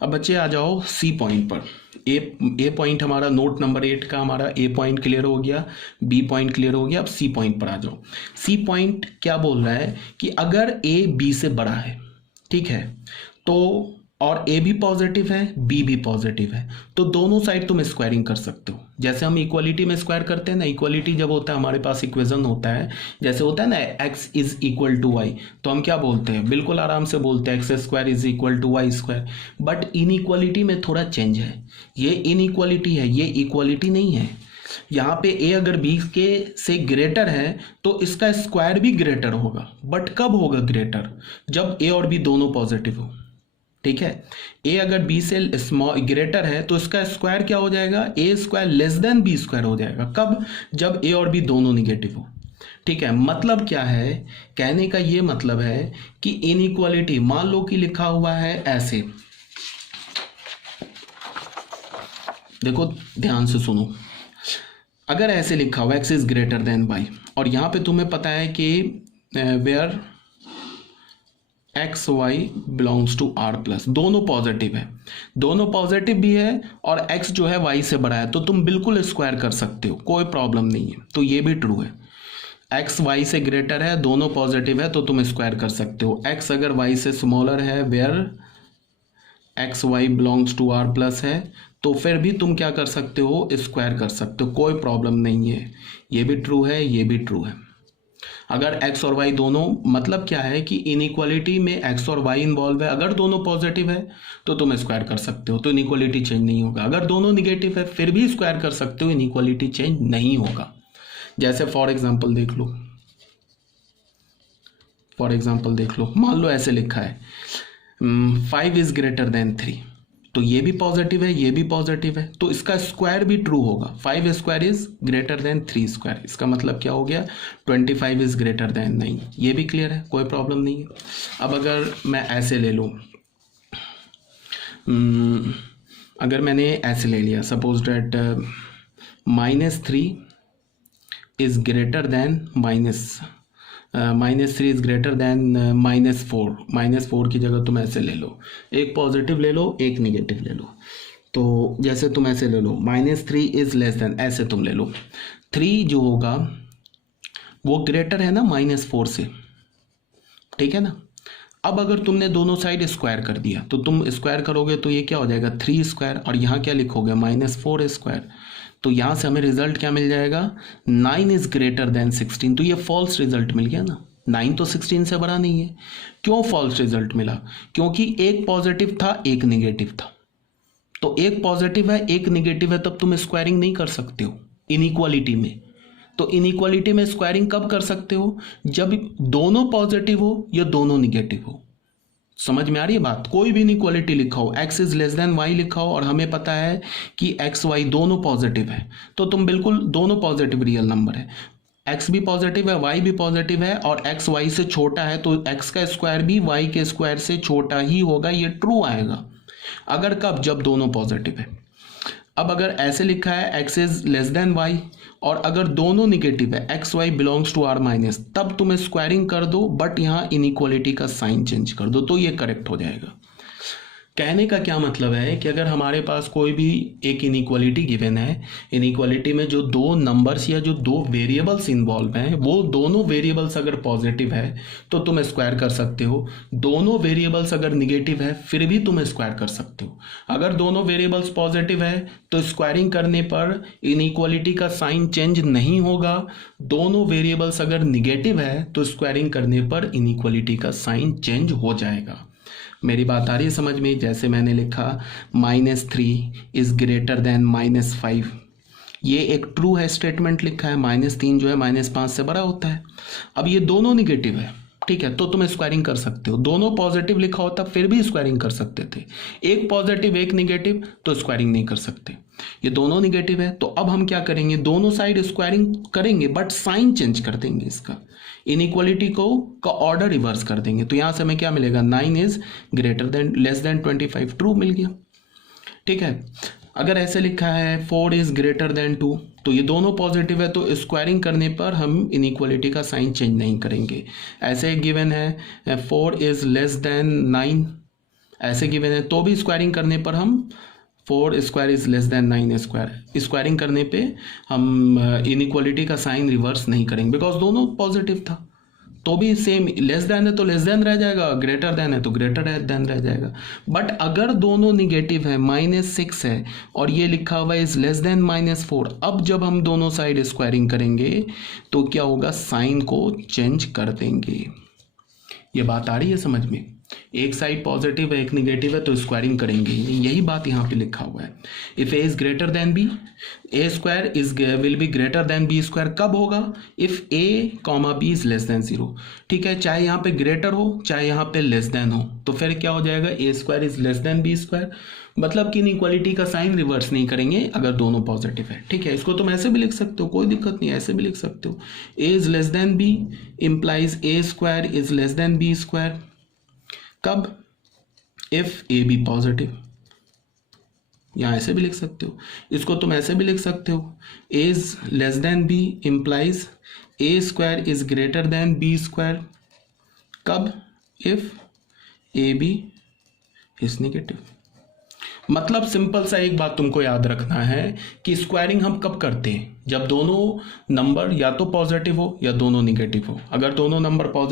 अब बच्चे आ जाओ सी पॉइंट पर। ए पॉइंट हमारा नोट नंबर 8 का हमारा ए पॉइंट क्लियर हो गया, बी पॉइंट क्लियर हो गया। अब सी पॉइंट पर आ जाओ। सी पॉइंट क्या बोल रहा है कि अगर ए बी से बड़ा है, ठीक है, तो और ए भी पॉजिटिव है बी भी पॉजिटिव है, तो दोनों साइड तुम स्क्वायरिंग कर सकते हो। जैसे हम इक्वालिटी में स्क्वायर करते हैं ना, इक्वालिटी जब होता है हमारे पास इक्वेशन होता है, जैसे होता है ना x is equal to y, तो हम क्या बोलते हैं, बिल्कुल आराम से बोलते हैं x square is equal to y square. But inequality में थोड़ा चेंज है, ये इन इक्वालिटी है, ये इक्वालिटी नहीं है। यहाँ पे ए अगर बी के से ग्रेटर है तो इसका स्क्वायर भी ग्रेटर होगा, बट कब होगा ग्रेटर, जब ए और बी दोनों पॉजिटिव हो, ठीक है। ए अगर बी से स्मॉल ग्रेटर है तो इसका स्क्वायर क्या हो जाएगा, A square less than B square हो जाएगा, कब, जब ए और बी दोनों निगेटिव हो, ठीक है। मतलब क्या है, कहने का ये मतलब है कि इनइक्वालिटी, मान लो कि लिखा हुआ है ऐसे, देखो ध्यान से सुनो, अगर ऐसे लिखा हुआ x is greater than y, और यहां पे तुम्हें पता है कि where x y belongs to R plus, दोनों पॉजिटिव है, दोनों पॉजिटिव भी है और एक्स जो है वाई से बड़ा है, तो तुम बिल्कुल स्क्वायर कर सकते हो, कोई प्रॉब्लम नहीं है। तो ये भी ट्रू है, एक्स वाई से ग्रेटर है, दोनों पॉजिटिव है, तो तुम स्क्वायर कर सकते हो। एक्स अगर वाई से स्मॉलर है, where x y belongs to R plus है, तो फिर भी तुम क्या कर सकते हो, स्क्वायर कर सकते हो, कोई प्रॉब्लम नहीं है। ये भी ट्रू है, ये भी ट्रू है। अगर x और y दोनों, मतलब क्या है कि इनइक्वालिटी में x और y इन्वॉल्व है, अगर दोनों पॉजिटिव है तो तुम स्क्वायर कर सकते हो, तो इनइक्वालिटी चेंज नहीं होगा। अगर दोनों निगेटिव है फिर भी स्क्वायर कर सकते हो, इनइक्वालिटी चेंज नहीं होगा। जैसे फॉर एग्जांपल देख लो, मान लो ऐसे लिखा है 5 इज ग्रेटर देन 3, तो ये भी पॉजिटिव है, ये भी पॉजिटिव है, तो इसका स्क्वायर भी ट्रू होगा। 5 square is greater then 3 square, इसका मतलब क्या हो गया, 25 इज ग्रेटर देन 9। ये भी क्लियर है, कोई प्रॉब्लम नहीं है। अब अगर मैं ऐसे ले लूँ, अगर मैंने ऐसे ले लिया, suppose date -3 is greater then -3 is greater then -4 की जगह तुम ऐसे ले लो, एक पॉजिटिव ले लो एक निगेटिव ले लो। तो जैसे तुम ऐसे ले लो -3 इज लेस देन, ऐसे तुम ले लो 3 जो होगा वो ग्रेटर है ना -4 से, ठीक है ना। अब अगर तुमने दोनों साइड स्क्वायर कर दिया, तो तुम स्क्वायर करोगे तो ये क्या हो जाएगा 3 स्क्वायर, और यहाँ क्या लिखोगे -4 स्क्वायर, तो यहाँ से हमें रिजल्ट क्या मिल जाएगा, 9 इज ग्रेटर देन 16। तो ये फॉल्स रिजल्ट मिल गया ना, 9 तो 16 से बड़ा नहीं है। क्यों फॉल्स रिजल्ट मिला, क्योंकि एक पॉजिटिव था एक निगेटिव था, तो एक पॉजिटिव है एक निगेटिव है, तब तुम स्क्वायरिंग नहीं कर सकते हो इनइक्वालिटी में। तो इनइक्वालिटी में स्क्वायरिंग कब कर सकते हो, जब दोनों पॉजिटिव हो या दोनों निगेटिव हो। समझ में आ रही है बात, कोई भी इनइक्वालिटी लिखा हो, x is less than y लिखा हो, और हमें पता है कि x y दोनों पॉजिटिव है, तो तुम बिल्कुल, दोनों पॉजिटिव रियल नंबर है, x भी पॉजिटिव है y भी पॉजिटिव है, और x y से छोटा है, तो x का स्क्वायर भी y के स्क्वायर से छोटा ही होगा, ये ट्रू आएगा। अगर कब, जब दोनों पॉजिटिव है। अब अगर ऐसे लिखा है x is less than y, और अगर दोनों निगेटिव है, x y belongs to R minus, तब तुम स्क्वायरिंग कर दो, बट यहाँ इनइक्वालिटी का साइन चेंज कर दो, तो ये करेक्ट हो जाएगा। कहने का क्या मतलब है कि अगर हमारे पास कोई भी एक इनइक्वालिटी गिवन है, इनइक्वालिटी में जो दो नंबर्स या जो दो वेरिएबल्स इन्वॉल्व हैं, वो दोनों वेरिएबल्स अगर पॉजिटिव है तो तुम स्क्वायर कर सकते हो, दोनों वेरिएबल्स अगर निगेटिव है फिर भी तुम स्क्वायर कर सकते हो। अगर दोनों वेरिएबल्स पॉजिटिव है तो स्क्वायरिंग करने पर इनइक्वालिटी का साइन चेंज नहीं होगा, दोनों वेरिएबल्स अगर निगेटिव है तो स्क्वायरिंग करने पर इनइक्वालिटी का साइन चेंज हो जाएगा। मेरी बात आ रही है समझ में, जैसे मैंने लिखा -3 इज ग्रेटर देन -5, ये एक ट्रू है स्टेटमेंट लिखा है, -3 जो है -5 से बड़ा होता है। अब ये दोनों निगेटिव है, ठीक है, तो तुम स्क्वायरिंग कर सकते हो। दोनों पॉजिटिव लिखा होता फिर भी स्क्वायरिंग कर सकते थे, एक पॉजिटिव एक निगेटिव तो स्क्वायरिंग नहीं कर सकते। ये दोनों निगेटिव है, तो अब हम क्या करेंगे, दोनों साइड स्क्वायरिंग करेंगे, बट साइन चेंज कर देंगे, इसका इनइक्वालिटी को का ऑर्डर रिवर्स कर देंगे। तो यहां से हमें क्या मिलेगा, 9 is greater than less than 25, true मिल गया, ठीक है। अगर ऐसे लिखा है 4 इज ग्रेटर देन 2, तो ये दोनों पॉजिटिव है, तो स्क्वायरिंग करने पर हम इनइक्वालिटी का साइन चेंज नहीं करेंगे। ऐसे गिवन है 4 इज लेस देन 9, ऐसे गिवन है तो भी स्क्वायरिंग करने पर हम 4 square is less then 9 square, squaring करने पे हम इनइक्वालिटी का साइन रिवर्स नहीं करेंगे बिकॉज दोनों पॉजिटिव था। तो भी सेम, लेस देन है तो लेस देन रह जाएगा, ग्रेटर देन है तो ग्रेटर देन रह जाएगा। बट अगर दोनों निगेटिव है, -6 है और ये लिखा हुआ है इज लेस देन -4, अब जब हम दोनों साइड स्क्वायरिंग करेंगे तो क्या होगा, साइन को चेंज कर देंगे। ये बात आ रही है समझ में? एक साइड पॉजिटिव है एक निगेटिव है तो स्क्वायरिंग करेंगे, यही बात यहाँ पे लिखा हुआ है। If a is greater than b, a square is will be greater than B square कब होगा, if a comma b is less than 0। ठीक है, चाहे यहाँ पे ग्रेटर हो चाहे यहाँ पे लेस देन हो, तो फिर क्या हो जाएगा, A square is less than B square, मतलब कि इनइक्वालिटी का साइन रिवर्स नहीं करेंगे अगर दोनों पॉजिटिव है। ठीक है, इसको तुम ऐसे भी लिख सकते हो, कोई दिक्कत नहीं, ऐसे भी लिख सकते हो। A is less than B implies A square is less than B square कब, इफ ए बी पॉजिटिव। या ऐसे भी लिख सकते हो, इसको तुम ऐसे भी लिख सकते हो, A is less than B implies A square is greater than B square कब, if A B is negative. मतलब सिंपल सा एक बात तुमको याद रखना है कि स्क्वायरिंग हम कब करते हैं, जब दोनों नंबर या तो पॉजिटिव हो या दोनों निगेटिव हो। अगर दोनों नंबर पॉजिटिव